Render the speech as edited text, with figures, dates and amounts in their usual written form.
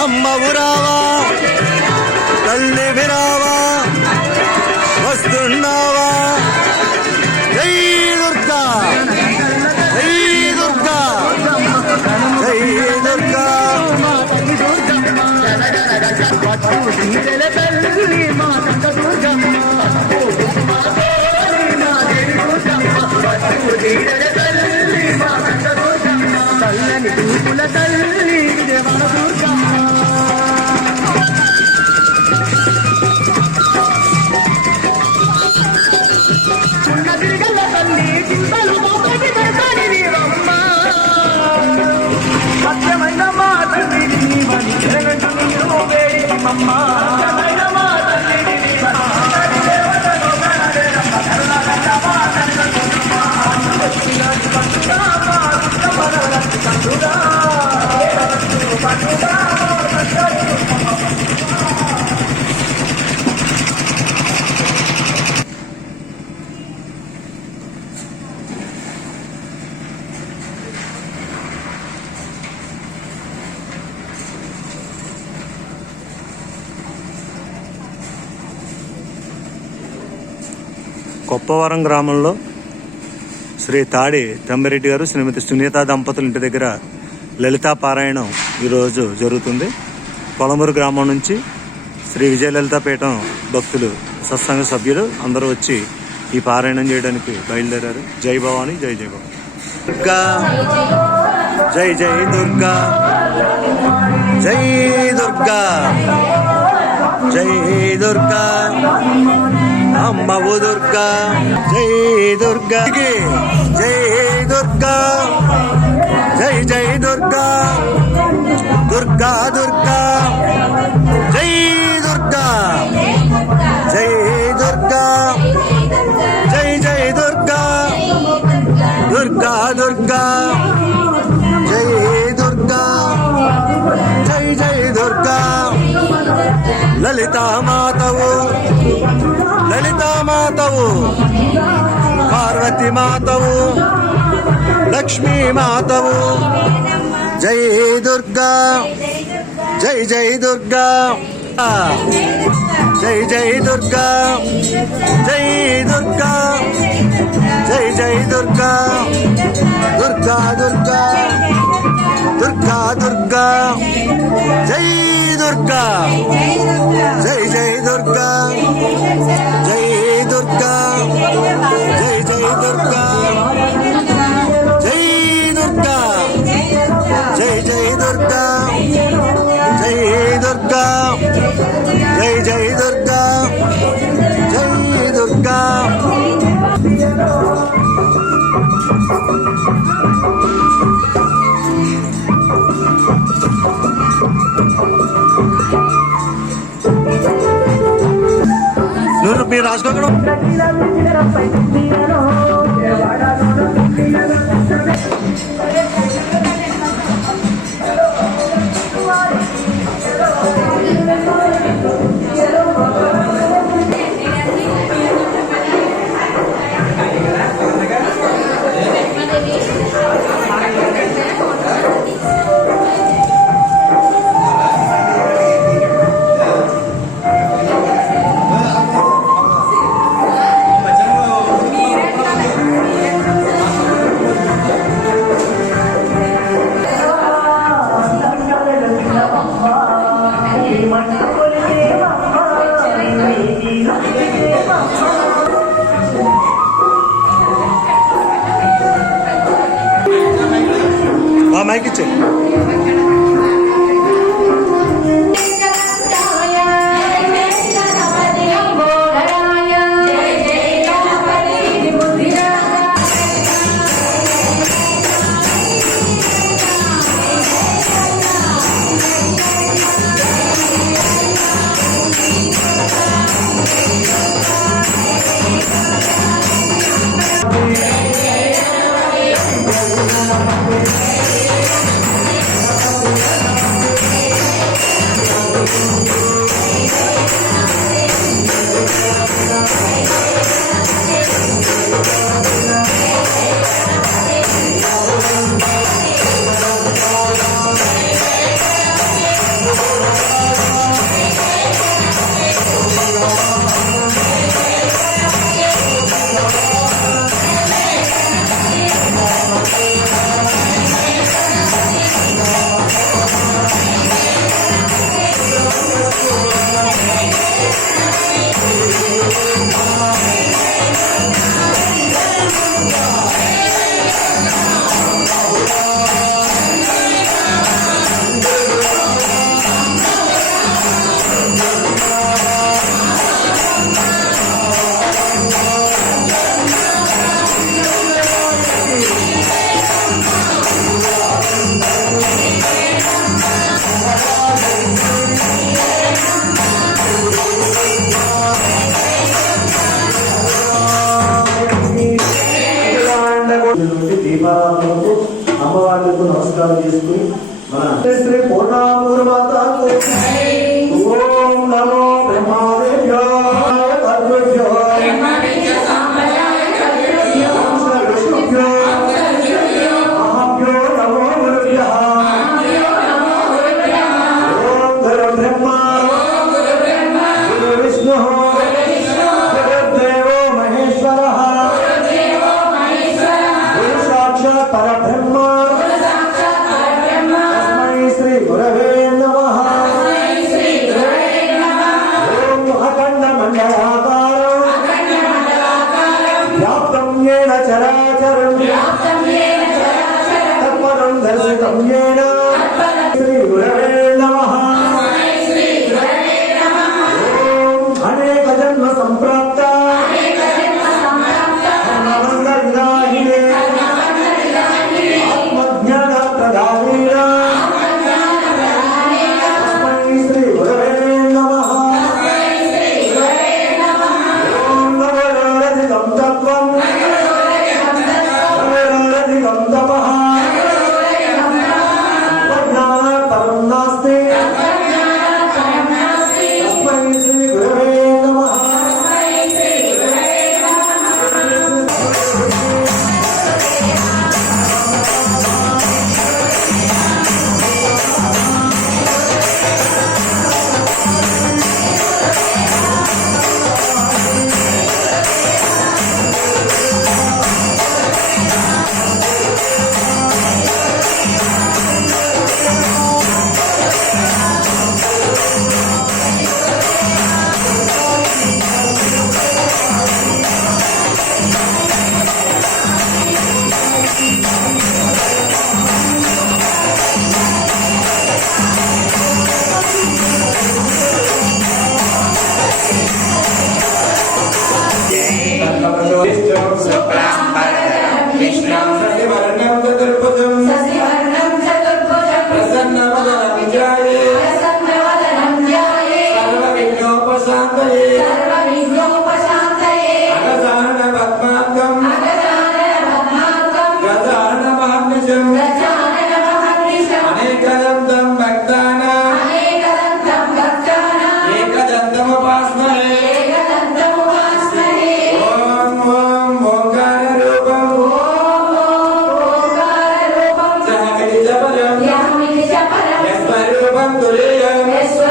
అమ్మవురావా తల్లి విరావా వస్తున్నావా జై దుర్గా జై దుర్గా జై దుర్గా తల్లని తూపుల తల్లి దేవన దుర్గమ్మ సత్యమైన మాట కొప్పవరం గ్రామంలో శ్రీ తాడి తమ్మిరెడ్డి గారు శ్రీమతి సునీత దంపతుల ఇంటి దగ్గర లలితా పారాయణం ఈరోజు జరుగుతుంది. పొలమూరు గ్రామం నుంచి శ్రీ విజయలలితాపీఠం భక్తులు సత్సంగ సభ్యులు అందరూ వచ్చి ఈ పారాయణం చేయడానికి బయలుదేరారు. జై భవాని జై జై భవాని. దుర్గా జై జై దుర్గా జై దుర్గా జై దుర్గా అమ్మవు దుర్గా జై దుర్గా జై దుర్గా జై జై దుర్గా దుర్గా దుర్గా జై దుర్గా జై దుర్గా జై జై దుర్గా దుర్గా దుర్గా జై దుర్గా జై జై దుర్గా లలితా మాతవు లలితా మాతవు పార్వతి మాతవు లక్ష్మీ మాతవు జై దుర్గా జై జై దుర్గా జై జై దుర్గా జై దుర్గా జై జై దుర్గా దుర్గా దుర్గా దుర్గా దుర్గా జై దుర్గా జై జై దుర్గా జై దుర్గా జై జై దుర్గా జై దుర్గా జై జై దుర్గా జై దుర్గా జై జై దుర్గా జై దుర్గా. మీరు రాసుకోగలరు. మైక్ ఇచ్చే ఆశీర్వాదాలు తీసుకుని మన శ్రీ పూర్ణామూర్మాతకు ఓం నమో బ్రహ్మాదేభ్యో తద్విభ్యో Yes,